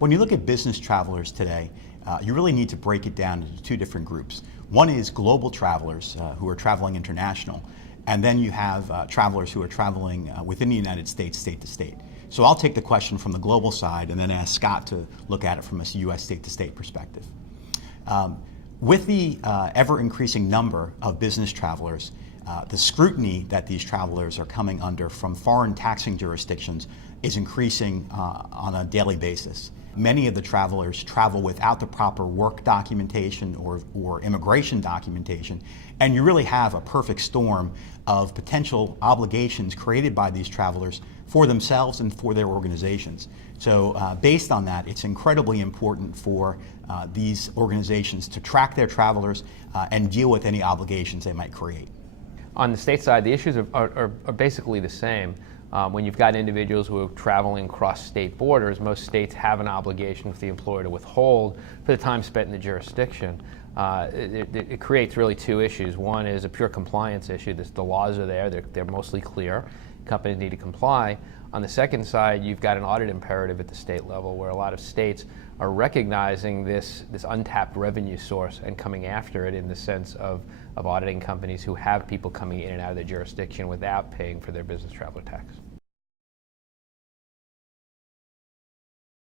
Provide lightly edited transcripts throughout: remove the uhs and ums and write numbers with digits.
When you look at business travelers today, you really need to break it down into two different groups. One is global travelers who are traveling international, and then you have travelers who are traveling within the United States, state to state. So I'll take the question from the global side and then ask Scott to look at it from a U.S. state to state perspective. With the ever-increasing number of business travelers, the scrutiny that these travelers are coming under from foreign taxing jurisdictions is increasing on a daily basis. Many of the travelers travel without the proper work documentation or immigration documentation, and you really have a perfect storm of potential obligations created by these travelers for themselves and for their organizations. So based on that, it's incredibly important for these organizations to track their travelers and deal with any obligations they might create. On the state side, the issues are basically the same. When you've got individuals who are traveling across state borders, most states have an obligation for the employer to withhold for the time spent in the jurisdiction. It creates really two issues. One is a pure compliance issue. The laws are there, they're mostly clear. Companies need to comply. On the second side, you've got an audit imperative at the state level where a lot of states are recognizing this untapped revenue source and coming after it in the sense of auditing companies who have people coming in and out of their jurisdiction without paying for their business traveler tax.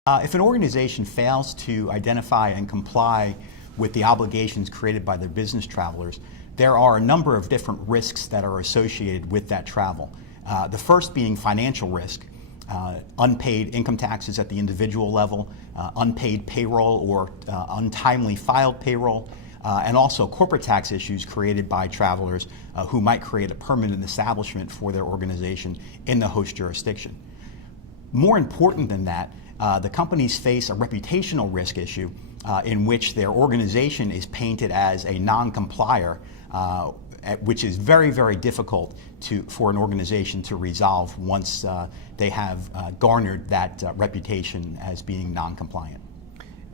If an organization fails to identify and comply with the obligations created by their business travelers, there are a number of different risks that are associated with that travel. The first being financial risk, unpaid income taxes at the individual level, unpaid payroll or untimely filed payroll, and also corporate tax issues created by travelers who might create a permanent establishment for their organization in the host jurisdiction. More important than that, the companies face a reputational risk issue in which their organization is painted as a non-complier, which is very, very difficult for an organization to resolve once they have garnered that reputation as being non-compliant.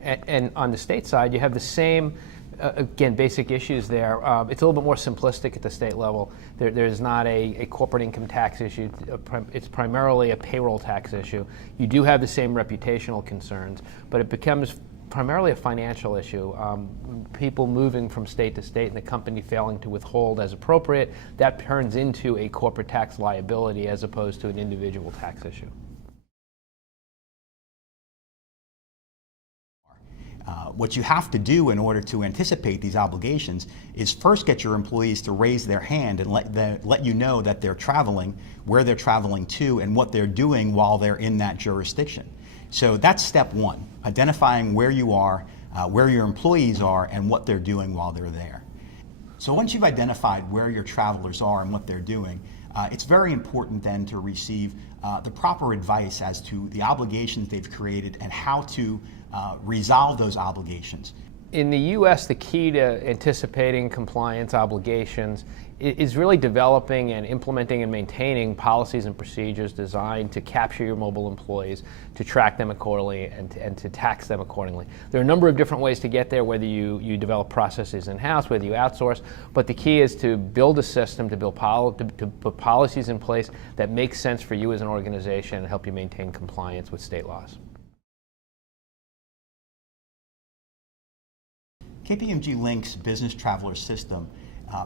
And on the state side, you have the same, again, basic issues there. It's a little bit more simplistic at the state level. There's not a corporate income tax issue. It's primarily a payroll tax issue. You do have the same reputational concerns, but it becomes primarily a financial issue. People moving from state to state and the company failing to withhold as appropriate, that turns into a corporate tax liability as opposed to an individual tax issue. What you have to do in order to anticipate these obligations is first get your employees to raise their hand and let you know that they're traveling, where they're traveling to, and what they're doing while they're in that jurisdiction. So that's step one, identifying where you are, where your employees are, and what they're doing while they're there. So once you've identified where your travelers are and what they're doing, it's very important then to receive the proper advice as to the obligations they've created and how to resolve those obligations. In the U.S., the key to anticipating compliance obligations is really developing and implementing and maintaining policies and procedures designed to capture your mobile employees, to track them accordingly, and to tax them accordingly. There are a number of different ways to get there, whether you develop processes in-house, whether you outsource, but the key is to build a system, to put policies in place that make sense for you as an organization and help you maintain compliance with state laws. KPMG Link's Business Traveler system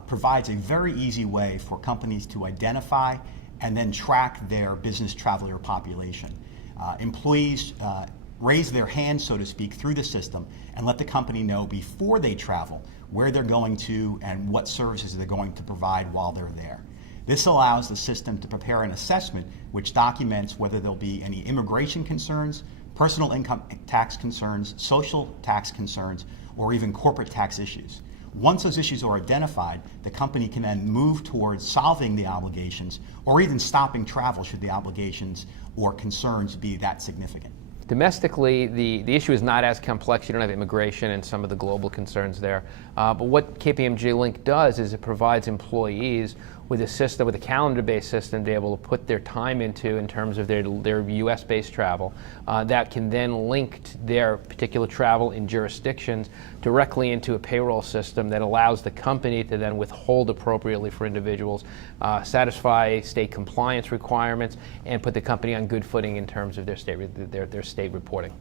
provides a very easy way for companies to identify and then track their business traveler population. Employees raise their hand, so to speak, through the system and let the company know before they travel where they're going to and what services they're going to provide while they're there. This allows the system to prepare an assessment which documents whether there'll be any immigration concerns, personal income tax concerns, social tax concerns, or even corporate tax issues. Once those issues are identified, the company can then move towards solving the obligations or even stopping travel should the obligations or concerns be that significant. Domestically, the issue is not as complex. You don't have immigration and some of the global concerns there. But what KPMG Link does is it provides employees with a system, with a calendar-based system, to be able to put their time into in terms of their U.S.-based travel that can then link their particular travel in jurisdictions directly into a payroll system that allows the company to then withhold appropriately for individuals, satisfy state compliance requirements, and put the company on good footing in terms of their state reporting.